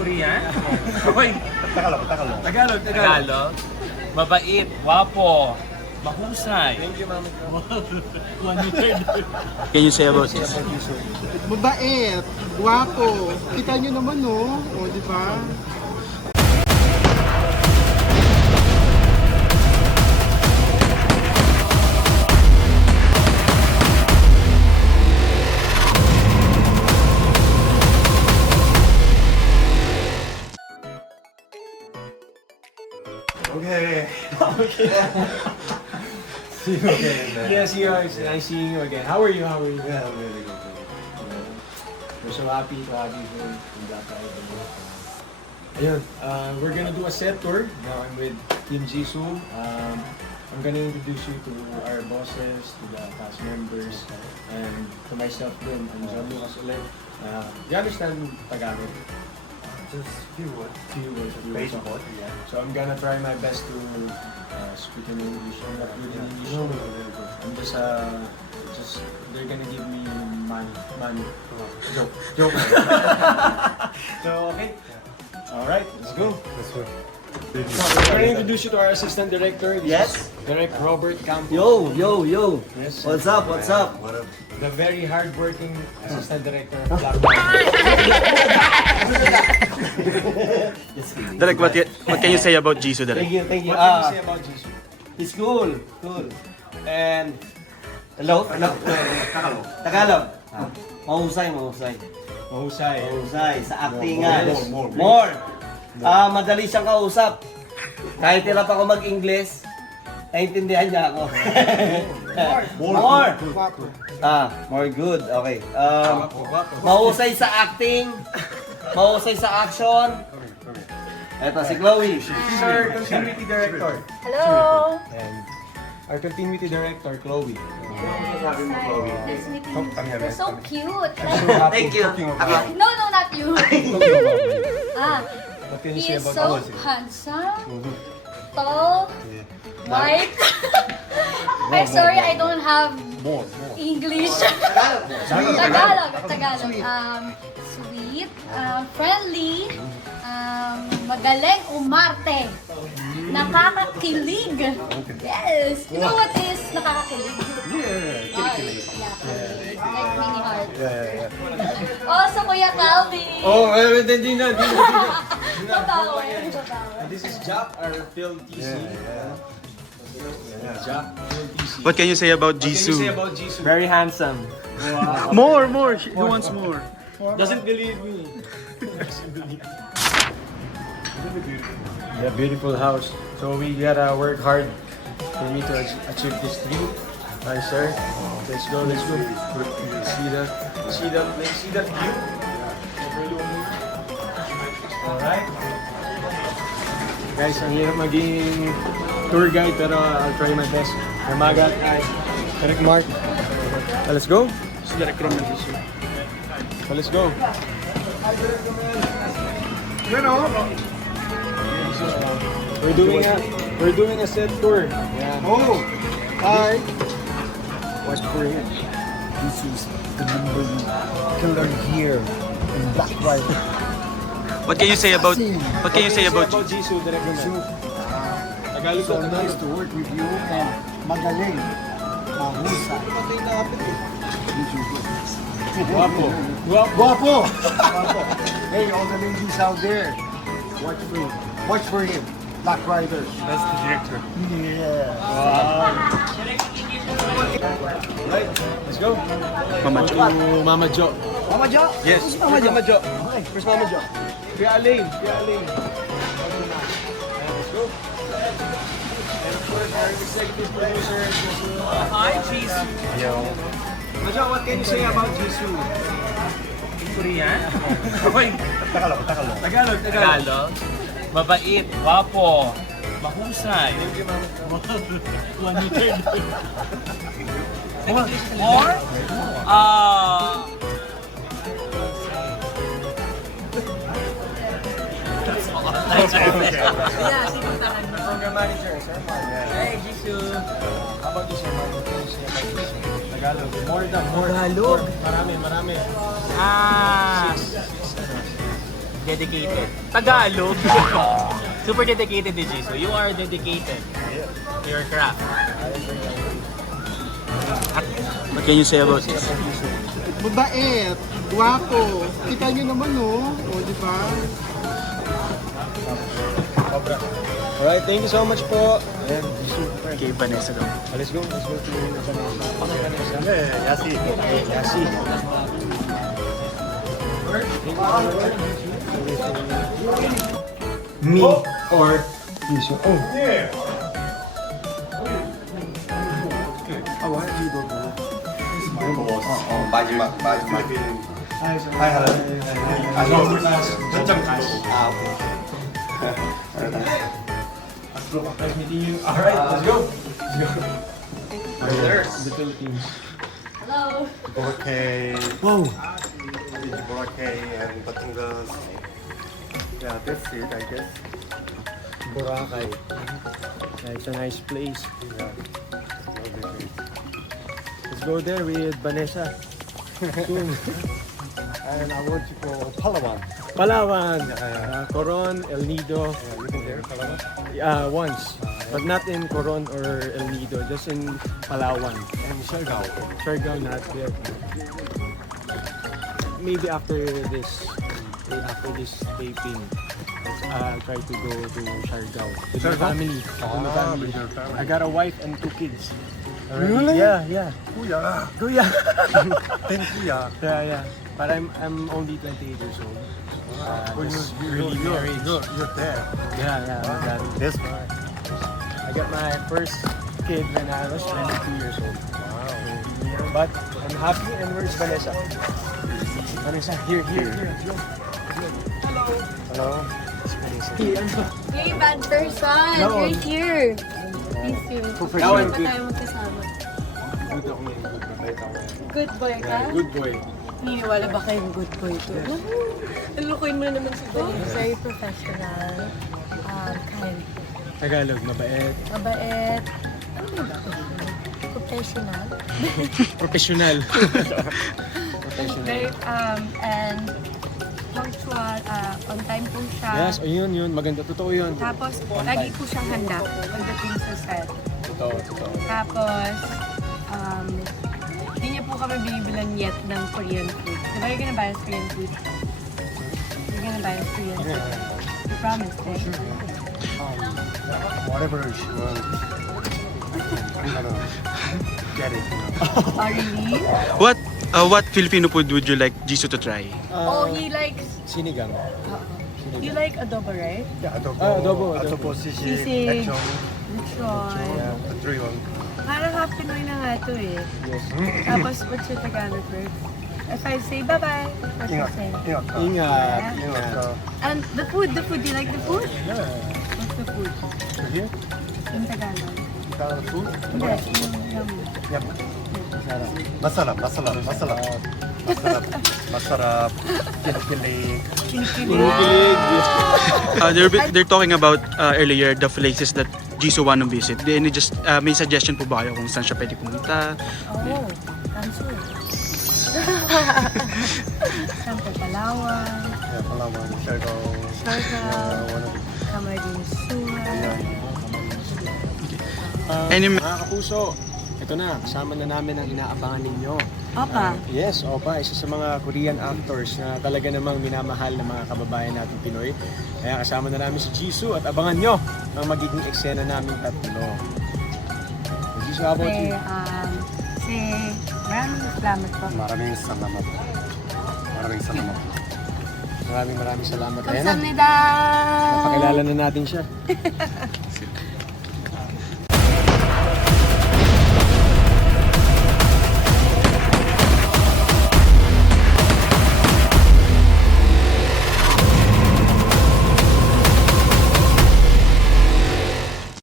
Korean? Okay. Tagalog. Mabait, wapo, mahusay. Can you say about this? Mabait, guwapo. Kita nyo naman, no? O, di ba? Okay. See you again, man. Yes, yours. Nice seeing you again. How are you? How are you? Yeah, I'm really good. We're so happy to have you here in Dhaka. Ayun, we're gonna do a set tour. Now I'm with Team Jisoo. I'm gonna introduce you to our bosses, to the cast members, and to myself din. I'm John Lucas ulit. You understand Tagalog? Just few words. Few words. Baseball, yeah. So I'm gonna try my best to speak in English. I'm not good in English. No, very good. I'm just they're gonna give me money. Joke. So okay. All right, let's go. That's good. I'm gonna introduce you to our assistant director. This is Direct Robert Campos. Yo! Yes, What's up? What's up? What up? the very hardworking assistant director of Black Direk, what can you say about Jisoo, Direk? Thank you. What can you say about Jisoo? It's cool. And hello? Tagalog. Mahusay. Mahusay. Sa actingan. More. More. Madali siyang kausap. Kahit hirap ako mag-English, naiintindihan niya ako. More. More good. Okay. Mahusay sa acting. Mahusay sa action. Eto si Chloe. She's our continuity director. Hello! And our continuity director, Chloe. Nice meeting you. You're so cute. Thank you. No, not you. What can you He say is about so handsome, tall, white. I'm sorry, I don't have English. Tagalog. Sweet, friendly, magaling umarte, nakakakilig. Yes. You know what is nakakakilig? Kilig. Like mini heart. Also, Kuya Calvin. Oh, hindi na. Papawa. This is Jack, our film TC. Jack, film TC. What can you say about What can you say Jisoo? about Jisoo? Very handsome. More. He wants more. Doesn't believe me. Yeah, beautiful house. So we gotta work hard for me to achieve this dream. Nice, sir. Let's go. See that view. Alright. Guys, ang hirap maging tour guide pero I'll try my best. Namagat ay Direct Mark. Let's go. So let's go. We're doing a set tour. Yeah. Oh! Hi! Watch for him. This is the number one killer here in Black Rider. What can you say about Jisoo, Direct Mark? Tagalog So to nice to work with you and magaling, mahusay. Guwapo. Guwapo! Hey, all the ladies out there, watch for him. Black Rider. That's the director. Yeah. Right, let's go. Mama Jo? To Mama Jo. Mama Jo? Yes. Who's Mama Jo? Where's Mama Jo? Kuya Alain. Let's go. And of course, our executive producer. Hi, Jisoo. Yo. Mama Jo, what can you say about Jisoo? Korean? Okay. Tagalog. Mabait, wapo, mahusay. More? Program manager, Sir Mark. Hey, Jisoo. How about you, Sir Mark? What can you say about Jisoo? Tagalog. More. Marami. dedicated. Tagalog. Super dedicated ni Jisoo. You are dedicated to your craft. What can you say about this? Mabait, guwapo. Kita nyo naman, no? O, di ba? Alright, thank you so much po. Ayan, Jisoo. Kay Vanessa daw. Let's go to Vanessa. Yasi. Yasi. Me or Jisoo? Oh. 마지막. Hi, hello. 현장 Nice meeting you. Alright, let's go. The Philippines. Hello. Boracay. Wow. Boracay and Batangas. Yeah, that's it, I guess. Boracay. Yeah, it's a nice place. Let's go there with Vanessa. Soon. And I want to go Palawan. Palawan, Coron, El Nido. You been there, Palawan? Once, but not in Coron or El Nido, just in Palawan. And Siargao. Siargao, not yet. Maybe after this taping, I'll try to go to Siargao with my family. With my family. with your family. I got a wife and 2 kids. Really? Yeah. Kuya. Kuya. Thank Kuya. Yeah. But I'm only 28 years old. Just really married. You're there. Yeah. my dad. That's right. I got my first kid when I was 22 years old. Wow. But I'm happy. And where's Vanessa? Vanessa, here. Hello. Hey, bad person. No. You're here. Please you. Now Hindi I'm pa good. tayo magkasama. Good ako ngayon. Good boy ka? Good boy. Niniwala ba kayong good boy to? Nalukuin mo na naman si Bonnie. Very professional. Kind. Tagalog, mabait. Mabait. Ano ba? Professional. Professional. Very, and punctual. On time po siya. Yes, yun. Maganda. Totoo yun. Tapos, lagi po siyang handa pagdating sa set. Totoo. Tapos, hindi niya po kami binibilan yet ng Korean food. Diba you're gonna buy us Korean food? You're gonna buy us Korean food? You promised, eh? Whatever she wants. I'm gonna get it. Oh, really? What Filipino food would you like Jisoo to try? Oh, he likes... Sinigang. You like adobo, right? Yeah, adobo. adobo, sisig, Sisig. lechon, Lechon. the three one. Parang half Pinoy na nga to eh. Yes. Tapos, what's your Tagalog word? If I say bye-bye, what do you Ingat, say? ingat ka. Ingat. Ingat ka. And the food, do you like the food? Yeah. What's the food? Here, In Tagalog. the food. Hindi, yung... Yeah. Masarap. Kilikili. They're talking about earlier the places that Jisoo want to visit. May suggestion po ba kayo kung saan siya pwede pumunta? Oh, Tansu. Siyempre, Palawan, Yeah, Palawan, Siargao. Siargao, Camarines Sur. Mga kapuso, ito na, kasama na namin ang inaabangan ninyo. Opa. Yes, Opa, isa sa mga Korean actors na talaga namang minamahal ng mga kababayan natin Pinoy. Kaya kasama na namin si Jisoo at abangan nyo ang magiging eksena namin tatlo. Jisoo, how about you? Maraming salamat po. Maraming salamat. Maraming salamat. Ayan na, Kamsahamnida! pakilala na natin siya.